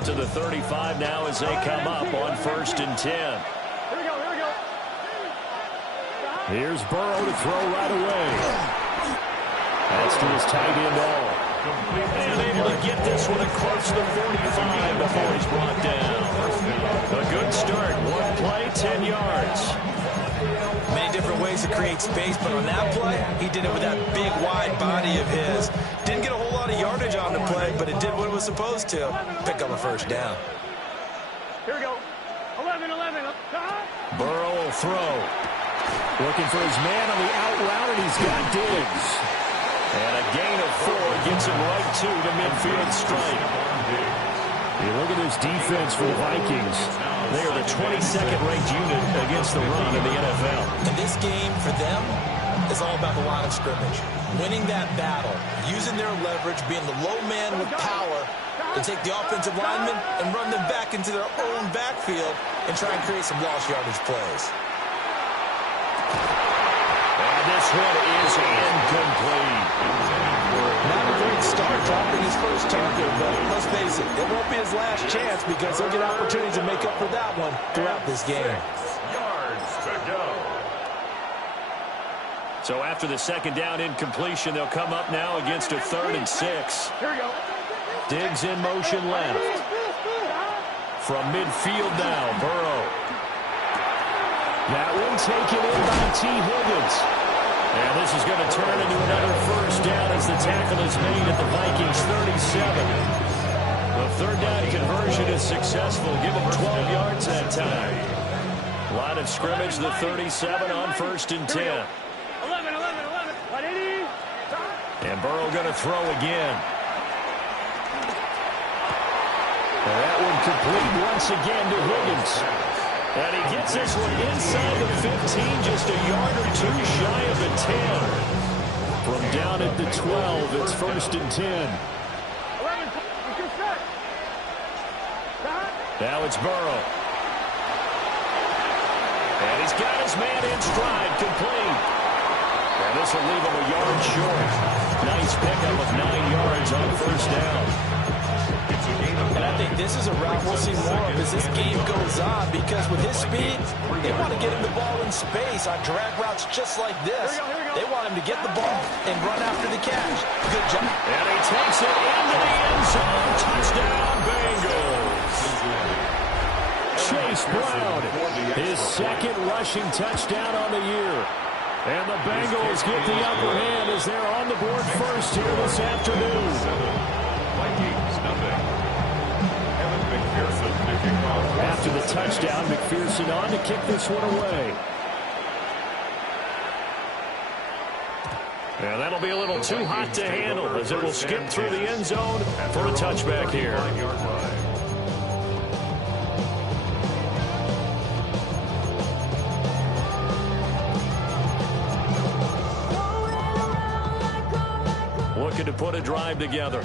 out to the 35 now as they come up on 1st and 10. Here we go, here we go. Here's Burrow to throw right away. That's to his tight end, L. And able to get this one across the 45 before he's brought down. A good start. One play, 10 yards. Many different ways to create space, but on that play, he did it with that big, wide body of his. Didn't get a whole lot of yardage on the play, but it did what it was supposed to. Pick up a first down. Here we go. 11. Burrow will throw. Looking for his man on the out route, and he's got Diggs. And a gain of 4 gets him right to the midfield stripe. You look at this defense for the Vikings. They are the 22nd ranked unit against the run in the NFL. And this game, for them, is all about the line of scrimmage. Winning that battle, using their leverage, being the low man with power to take the offensive linemen and run them back into their own backfield and try and create some lost yardage plays. And this one is incomplete. Not a great start dropping his first target, but let's face it, it won't be his last chance because he'll get opportunities to make up for that one throughout this game. 6 yards to go. So after the second down incompletion, they'll come up now against a 3rd and 6. Here we go. Diggs in motion left. From midfield now, Burrow. That one taken in by T. Higgins. And this is going to turn into another first down as the tackle is made at the Vikings 37. The 3rd down conversion is successful. Give him 12 yards that time. Line of scrimmage, the 37 on 1st and 10. 11. 180. And Burrow going to throw again. And that one complete once again to Higgins. And he gets this one inside the 15, just a yard or 2 shy of the 10. From down at the 12, it's 1st and 10. 11. Now it's Burrow. And he's got his man in stride, complete. And this will leave him a yard short. Nice pickup of 9 yards on 1st down. And I think this is a route we'll see more of as this game goes on because with his speed, they want to get him the ball in space on drag routes just like this. They want him to get the ball and run after the catch. Good job. And he takes it into the end zone. Touchdown, Bengals. Chase Brown, his 2nd rushing touchdown on the year. And the Bengals get the upper hand as they're on the board first here this afternoon. Vikings, nothing. Evan McPherson to kick off. After the touchdown, McPherson on to kick this one away. And that'll be a little too hot to handle as it will skip through the end zone for a touchback here. Looking to put a drive together.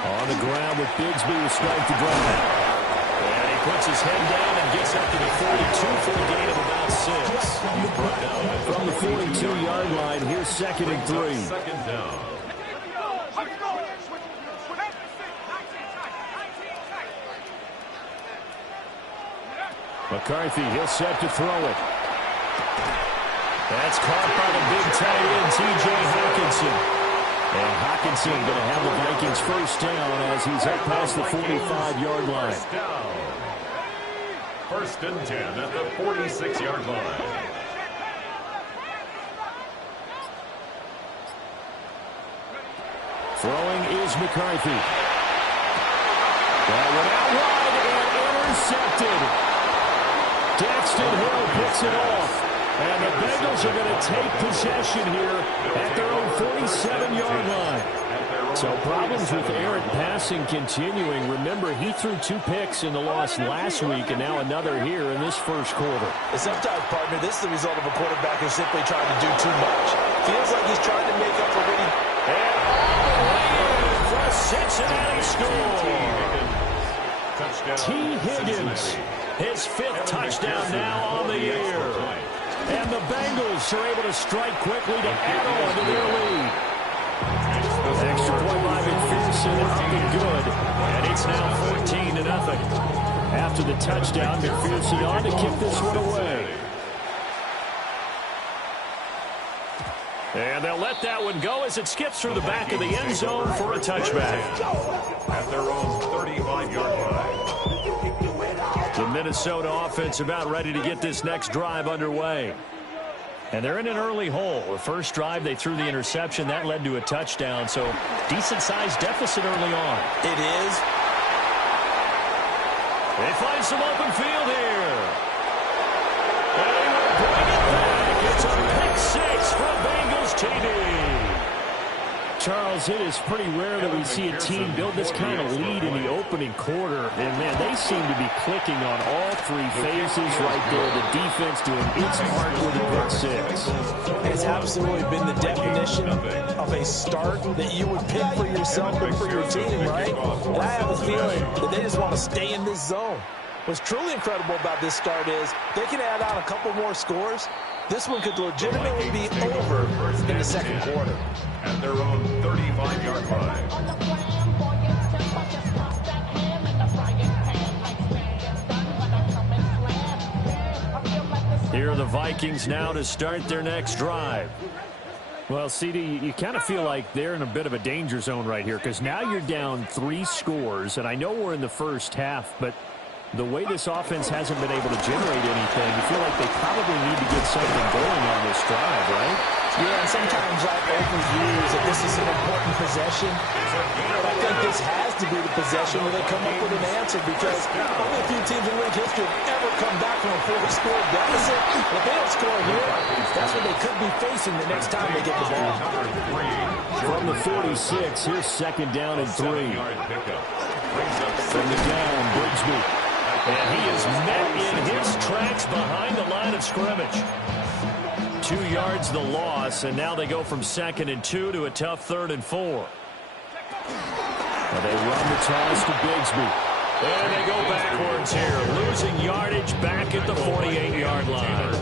On the ground with Bigsby to strike the drive. And he puts his head down and gets up to the 42 for a gain of about 6. From the 42-yard line, here's 2nd and 3. Second down. McCarthy, he'll set to throw it. That's caught by the big tight end, T.J. Hockenson. And Hockenson going to have the Vikings first down as he's up past the 45-yard line. First down. 1st and 10 at the 46-yard line. Throwing is McCarthy. That one out wide and intercepted. Daxton Hill picks it off. And the Bengals are going to take possession here at their own 47-yard line. So problems with errant passing continuing. Remember, he threw 2 picks in the loss last week and now another here in this first quarter. Sometimes, partner, this is the result of a quarterback who's simply trying to do too much. Feels like he's trying to make up for what he... And all the way in for a Cincinnati score. T. Higgins, his 5th touchdown now on the year. the Bengals are able to strike quickly to add on to their lead. Extra point by McPherson, up and good. And it's now 14-0. After the touchdown, McPherson on to kick this one away. And they'll let that one go as it skips through the back of the end zone for a touchback. At their own 35-yard line. The Minnesota offense about ready to get this next drive underway. And they're in an early hole. The first drive, they threw the interception. That led to a touchdown, so decent-sized deficit early on. It is. They find some open field here. And they will bring it back. It's a pick six from Bengals TD. Charles, it is pretty rare that we see a team build this kind of lead in the opening quarter. And, man, they seem to be clicking on all three phases right there. The defense doing its part with a pick six. It's absolutely been the definition of a start that you would pick for yourself and for your team, right? And I have a feeling that they just want to stay in this zone. What's truly incredible about this start is they can add on a couple more scores. This one could legitimately be over in the second quarter. At their own 35-yard line. Here are the Vikings now to start their next drive. Well, CD, you kind of feel like they're in a bit of a danger zone right here because now you're down 3 scores, and I know we're in the first half, but the way this offense hasn't been able to generate anything, you feel like they probably need to get something going on this drive, right? Yeah, and sometimes I overuse that this is an important possession. But I think this has to be the possession where they come up with an answer because only a few teams in league history have ever come back from a 40-score deficit. If they don't score here, that's what they could be facing the next time they get the ball. From the 46, here's second down and 3. From the down, Bigsby. And he is met in his tracks behind the line of scrimmage. 2 yards the loss, and now they go from 2nd and 2 to a tough 3rd and 4. And they run the toss to Bigsby. And they go backwards here, losing yardage back at the 48-yard line.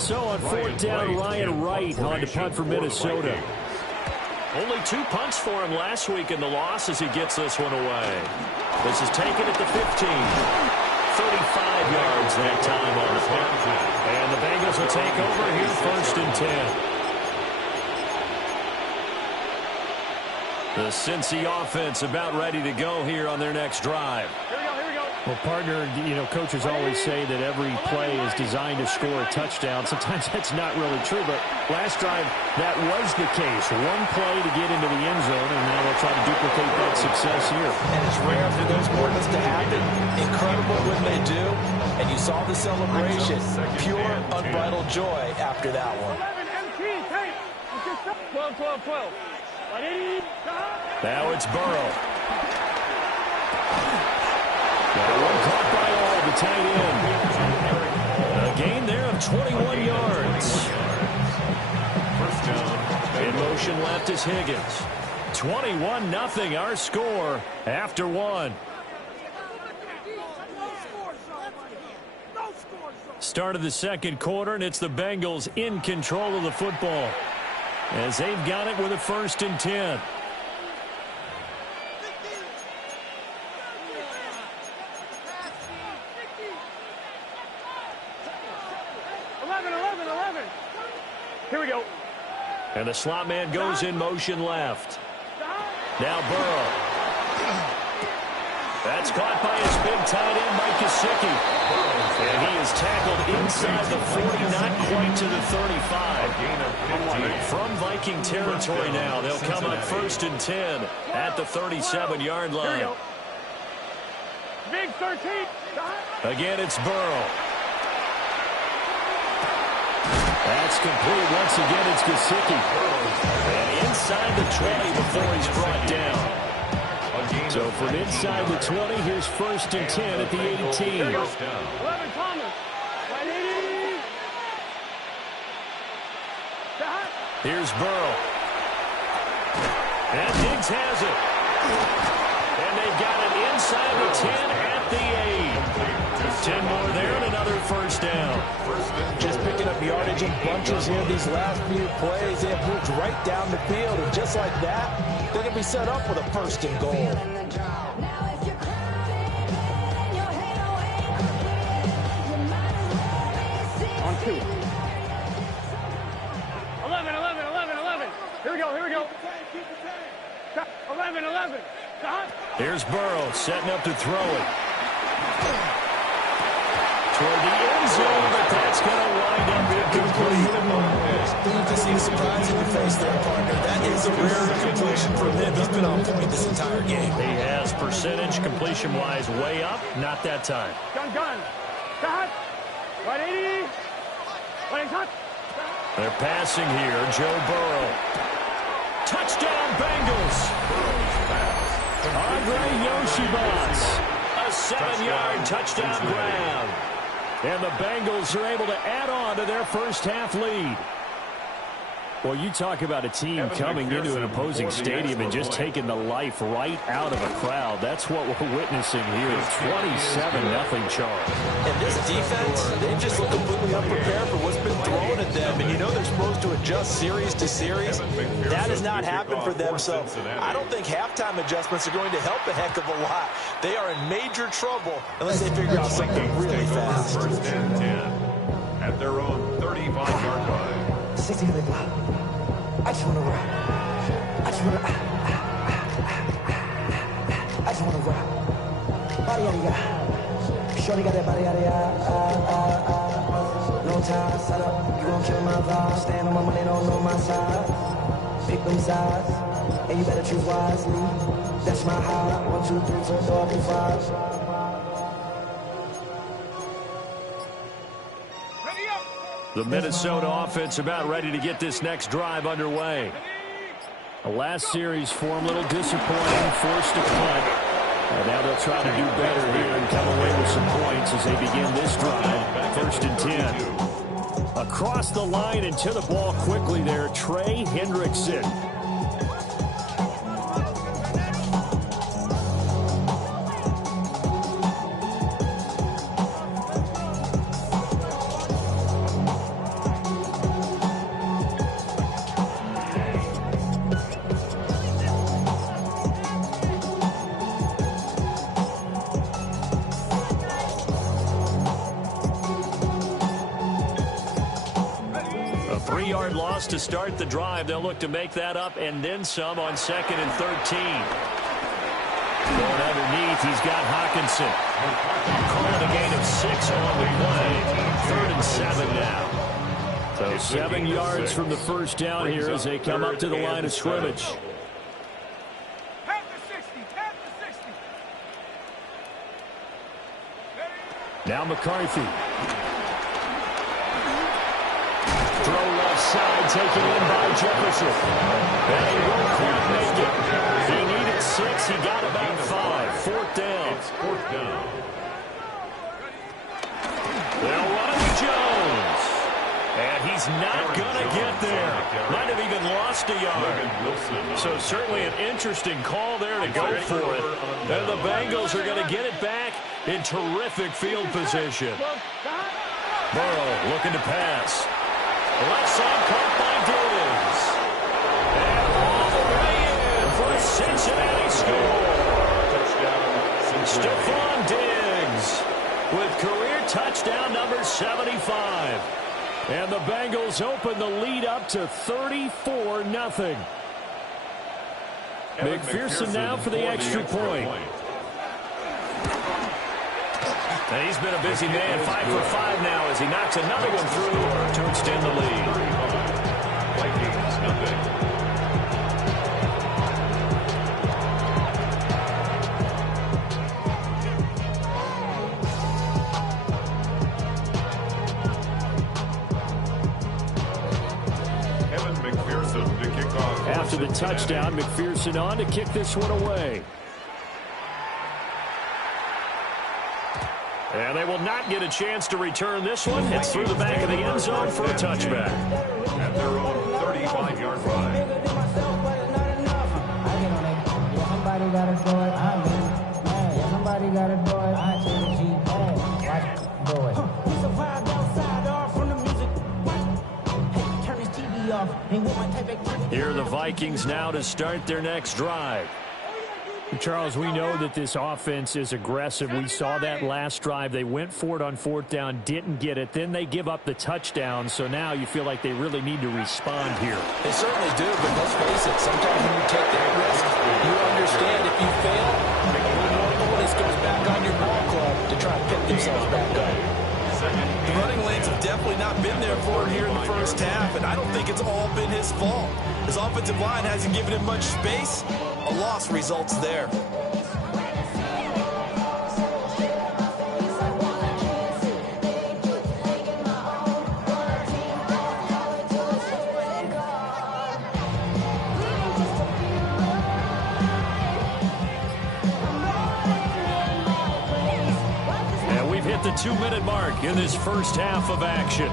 So on 4th down, Ryan Wright on to punt for Minnesota. Only 2 punts for him last week in the loss as he gets this one away. This is taken at the 15. 35 yards that time on the punt. And the Bengals will take over here 1st and 10. The Cincy offense about ready to go here on their next drive. Here we go. Well, partner, you know, coaches always say that every play is designed to score a touchdown. Sometimes that's not really true, but last drive, that was the case. One play to get into the end zone, and now they'll try to duplicate that success here. And it's rare for those moments to happen. Incredible when they do. And you saw the celebration. Pure, unbridled joy after that one. 12. Now it's Burrow. That one caught by all, the tight end. A gain there of 21 yards. First down. In motion left is Higgins. 21-0 our score after 1. Start of the second quarter, and it's the Bengals in control of the football as they've got it with a 1st and 10. 11. Here we go. And the slot man goes in motion left. Now Burrow. That's caught by his big tight end, Mike Gesicki. And he is tackled inside the 40, not quite to the 35. From Viking territory now, they'll come up 1st and 10 at the 37-yard line. Big 13. Again, it's Burrow. That's complete. Once again, it's Gesicki. And inside the 20 before he's brought down. So from inside the 20, here's 1st and 10 at the 18. 11, Thomas. Right 80. Here's Burrow. And Diggs has it. And they've got it inside the 10 at the 8. 10 more there and enough another first down. Just picking up yardage in bunches here these last few plays. They have moved right down the field, and just like that, they're going to be set up with a first and goal. On 2. 11, 11, 11, 11. Here we go, here we go. 11, 11. Here's Burrow setting up to throw it. Toward the end zone, but that's going to wind up incomplete. I see the surprise in your face there, partner. That is a rare completion from him. He's been on point this entire game. He has percentage completion-wise way up. Not that time. Gun. Cut. 180. 180. Cut. They're passing here. Joe Burrow. Touchdown, Bengals. Andre Yoshibas. A 7-yard touchdown grab. And the Bengals are able to add on to their first half lead. Well, you talk about a team coming into an opposing stadium and just taking the life right out of a crowd. That's what we're witnessing here. 27-0 charge. And this defense, they just look completely unprepared for what's been thrown at them. And you know they're supposed to adjust series to series. That has not happened for them, so I don't think halftime adjustments are going to help a heck of a lot. They are in major trouble unless they figure out something really fast. First and 10 at their own 35-yard line. 60 to the block. I just want to rock. I just want to rock. Body yada yada. Shorty got that body yada yada. No time, set up. You gon' kill my vibe. Stand on my money, don't know my size. Pick them sides, and you better choose wisely. That's my high. 1, 2, 3, 4, 5. The Minnesota offense about ready to get this next drive underway. The last series for them, a little disappointing, forced to punt. And now they'll try to do better here and come away with some points as they begin this drive. First and 10. Across the line and to the ball quickly there, Trey Hendrickson. To start the drive, they'll look to make that up and then some on 2nd and 13. Going underneath, he's got Hawkinson. Calling a gain of 6 on the play. 3rd and 7 now. So 7 yards from the first down here as they come up to the line of scrimmage. Now McCarthy. Throw left side, taken in by Jefferson. And he won't quite make it. He needed 6, he got about 5. 4th down. It's 4th down. They'll run it with Jones. And he's not going to get there. Might have even lost a yard. So certainly an interesting call there to go for it. And the Bengals are going to get it back in terrific field position. Burrow looking to pass. Left side caught by Diggs. And all the way in for a Cincinnati score. Stephon Diggs with career touchdown number 75. And the Bengals open the lead up to 34-0. McPherson now for the extra point. And he's been a busy man, 5 for 5 now as he knocks another one through to extend the lead. Vikings, nothing. Evan McPherson to kick off. After the touchdown, McPherson on to kick this one away. And they will not get a chance to return this one. It's through the back of the end zone for a touchback. At their own 35-yard line. Somebody gotta do it. I mean, somebody gotta do it. I take the G. Watch, do it. Here are the Vikings now to start their next drive. Charles, we know that this offense is aggressive. We saw that last drive. They went for it on fourth down, didn't get it. Then they give up the touchdown. So now you feel like they really need to respond here. They certainly do, but let's face it, sometimes when you take that risk, you understand if you fail, the onus goes back on your ball club to try to pick themselves back up. The running lanes have definitely not been there for him here in the first half, and I don't think it's all been his fault. His offensive line hasn't given him much space. A loss results there. And we've hit the 2-minute mark in this first half of action.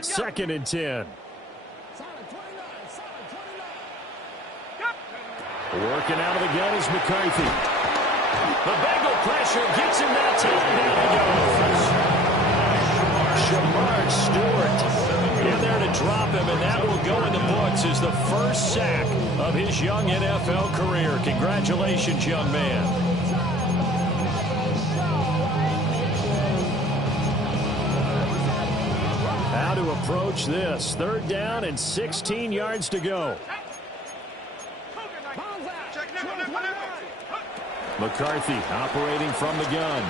Second and 10. Working out of the gun is McCarthy. The Bengal pressure gets him that time. Down he goes. Shamar Stewart in there to drop him, and that will go in the books as the first sack of his young NFL career. Congratulations, young man. How to approach this. Third down and 16 yards to go. McCarthy operating from the gun.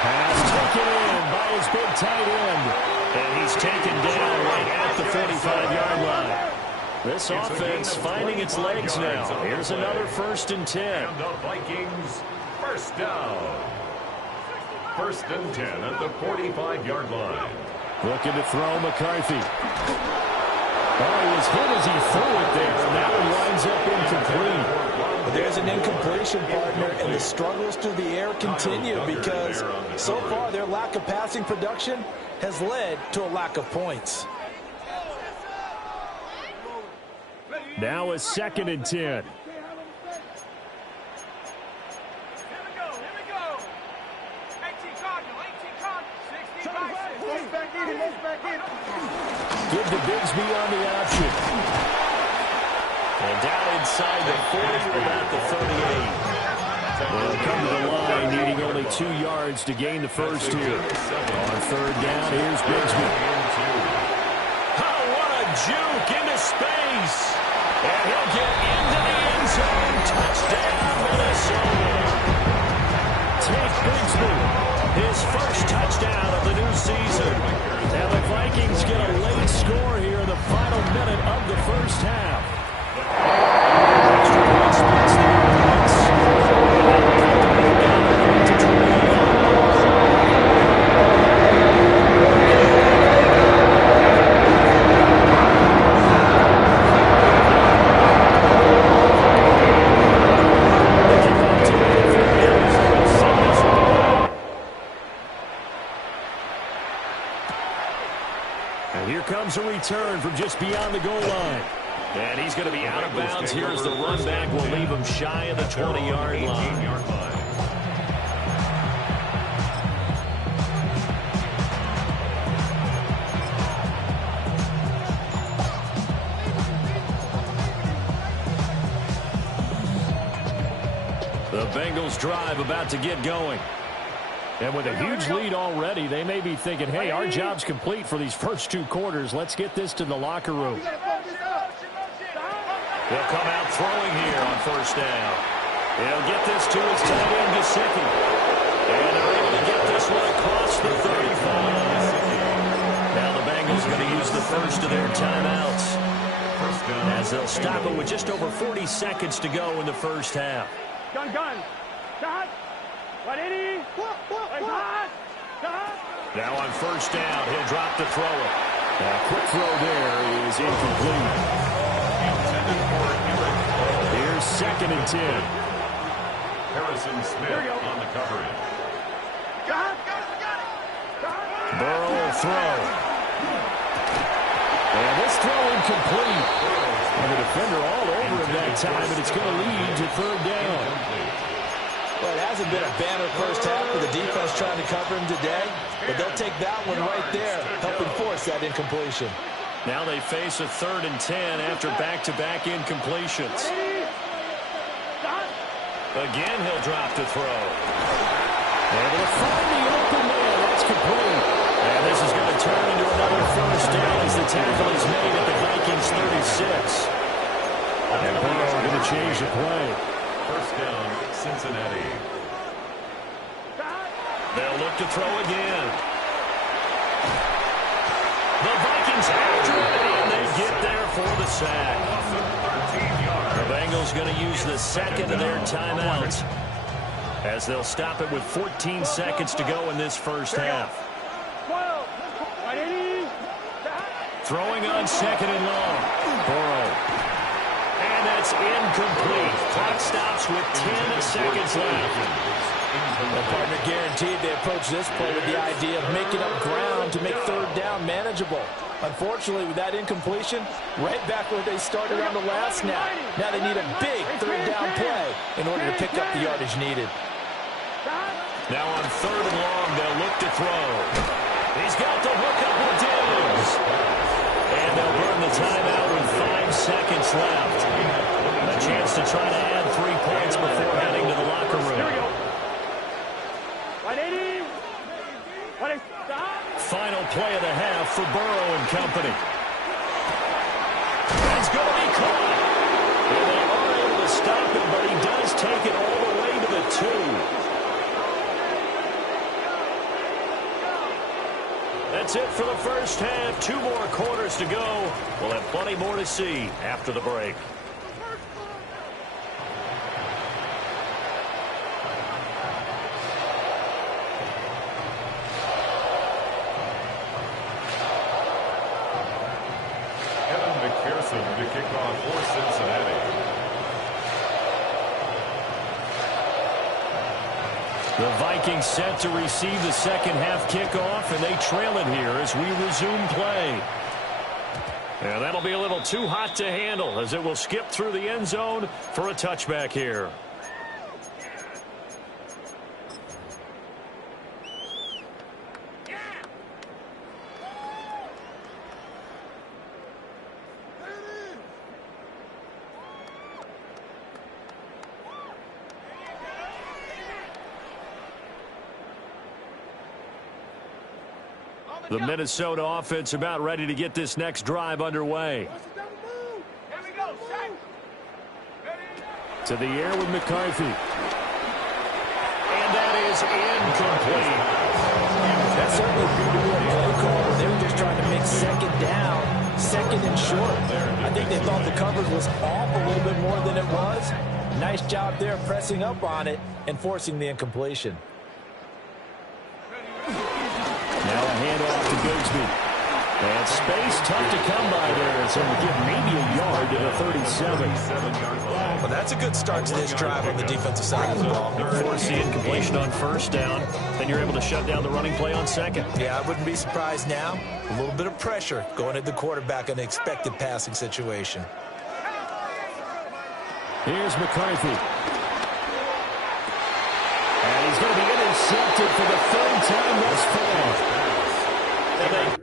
Pass taken in by his big tight end. And he's taken down right at the 45-yard line. This offense finding its legs now. Here's another 1st and 10. And the Vikings first down. 1st and 10 at the 45-yard line. Looking to throw McCarthy. Oh, he was hit as he threw it there, and that one winds up incomplete. But there's an incompletion, partner, and the struggles through the air continue because so far their lack of passing production has led to a lack of points. Now a 2nd and 10. Give to Bigsby on the option. And down inside the 40 or about the 38. They'll come to the line needing only 2 yards to gain the first here. On 3rd down, here's Bigsby. Oh, what a juke into space. And he'll get into the end zone. Touchdown, Minnesota. Take Bigsby. His first touchdown of the new season. And the Vikings get a late score here in the final minute of the first half. And here comes a return from just beyond the goal line. And he's going to be out of bounds here as the run back will leave him shy of the 20-yard line. The Bengals drive about to get going. And with a huge lead already, they may be thinking, hey, our job's complete for these first 2 quarters. Let's get this to the locker room. They'll come out throwing here on 1st down. They'll get this to his tight end, Gesicki. And they're able to get this one across the 35. Now the Bengals going to use the first of their timeouts, as they'll stop it with just over 40 seconds to go in the first half. Gun. Shot. 180. Now on 1st down, he'll drop the throw. A quick throw there is incomplete. Here's 2nd and 10. Harrison Smith on the coverage. Burrow will throw. His throw incomplete. And the defender all over him that time, and it's going to lead to third down. Well, it hasn't been a banner first half for the defense trying to cover him today, but they'll take that one right there, helping force that incompletion. Now they face a 3rd and 10 after back-to-back incompletions. Again, he'll drop to throw. Able to find the open man. That's complete. And this is going to turn into another first down as the tackle is made at the Vikings 36. And Burrow going to change the play. First down, Cincinnati. They'll look to throw again. The Vikings after it, and they get there for the sack. The Bengals going to use the second of their timeouts as they'll stop it with 14 seconds to go in this first half. Throwing on 2nd and long. Burrow. And that's incomplete. Clock stops with 10 seconds left. The partner guaranteed they approach this play with the idea of making up ground to make third down manageable. Unfortunately, with that incompletion, right back where they started on the last snap. Now they need a big third down play in order to pick up the yardage needed. Now on 3rd and long, they'll look to throw. He's got the hook up with Diggs. And they'll burn the timeout with 5 seconds left. A chance to try to add 3 points before heading to the locker room. Final play of the half for Burrow and company. That's going to be caught. And they are able to stop him, but he does take it all the way to the 2. That's it for the first half. 2 more quarters to go. We'll have plenty more to see after the break. To kick off for Cincinnati. The Vikings set to receive the second half kickoff, and they trail it here as we resume play. And that'll be a little too hot to handle as it will skip through the end zone for a touchback here. The Minnesota offense about ready to get this next drive underway. To the air with McCarthy. And that is incomplete. That certainly appeared to be a play call. They were just trying to make 2nd down, 2nd and short. I think they thought the coverage was off a little bit more than it was. Nice job there pressing up on it and forcing the incompletion. Now a handoff to Bigsby. And space tough to come by there. So we'll get maybe a yard to the 37. Well, that's a good start to this drive on the defensive side of the ball. Force the incompletion on first down. Then you're able to shut down the running play on second. Yeah, I wouldn't be surprised now. A little bit of pressure going at the quarterback in an expected passing situation. Here's McCarthy. And he's going to be intercepted for the 3rd time thus far. And they